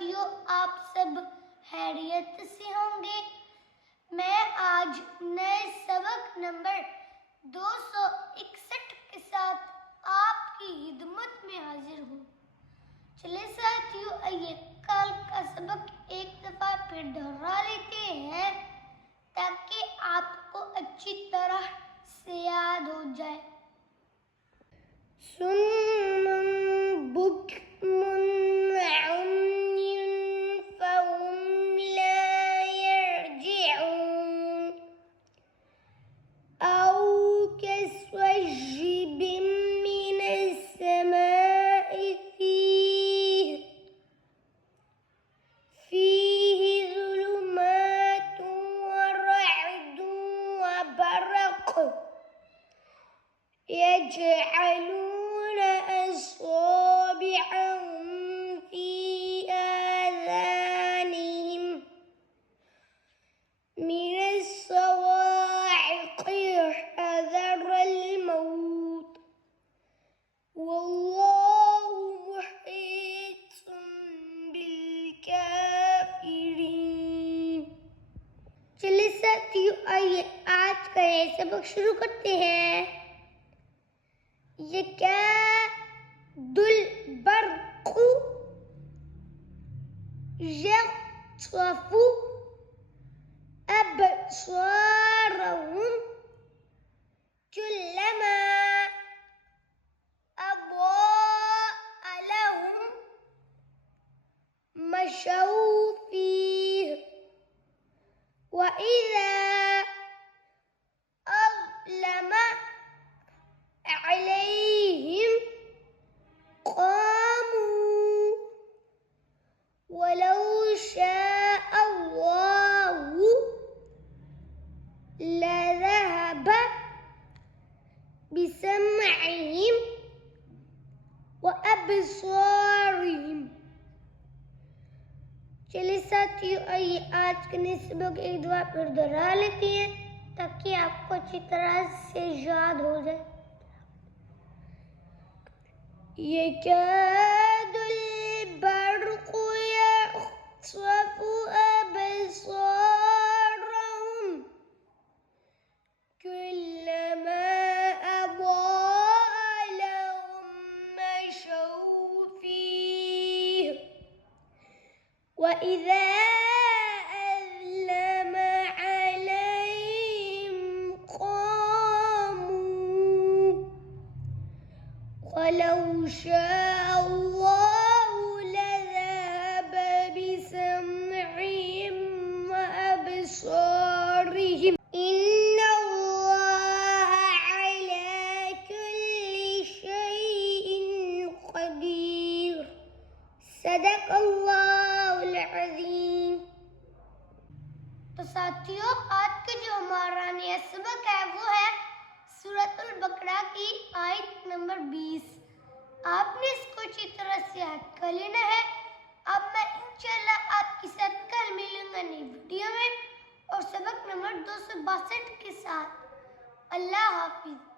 ساتھیوں، آپ سب خیریت سے ہوں گے۔ میں آج نئے سبق نمبر 261 کے ساتھ آپ کی خدمت میں حاضر ہوں۔ چلے ساتھیوں، آئیے کل کا سبق ایک دفعہ پھر دہرا لیتے ہیں تاکہ آپ کو اچھی طرح سے یاد ہو جائے۔ يجعلون أصابعهم في آذانهم من الصواعق حذر الموت والله محيط بالكافرين۔ چلے ساتھیوں، آئیے آج کا یہ سبق شروع کرتے ہیں۔ يكاد البرق يخطف أبصارهم كلما أضاء لهم مشوا فيه وإذا أظلم عليهم قاموا ولو شاء الله لذهب بسمعهم وأبصارهم۔ چلے ساتھیوں، آئیے آج کے نئے سبق ایک دفعہ پھر دہرا لیتے ہیں تاکہ آپ کو اچھی طرح سے یاد ہو جائے۔ يكاد البرق يخطف أبصارهم كلما أضاء لهم مشوا فيه وإذا أظلم عليهم قاموا ولو شاء الله لذهب بسمعهم وأبصارهم إن الله على كل شيء قدير۔ صدق اللہ العظیم۔ تو ساتھیوں، آج کا جو ہمارا نیا سبق ہے وہ ہے سورۃ البقرہ کی آیت نمبر 20۔ آپ نے اس کو اچھی طرح سے یاد کر لینا ہے۔ اب میں انشاءاللہ آپ کے ساتھ کل ملوں گا نئی ویڈیو میں اور سبق نمبر 262 کے ساتھ۔ اللہ حافظ۔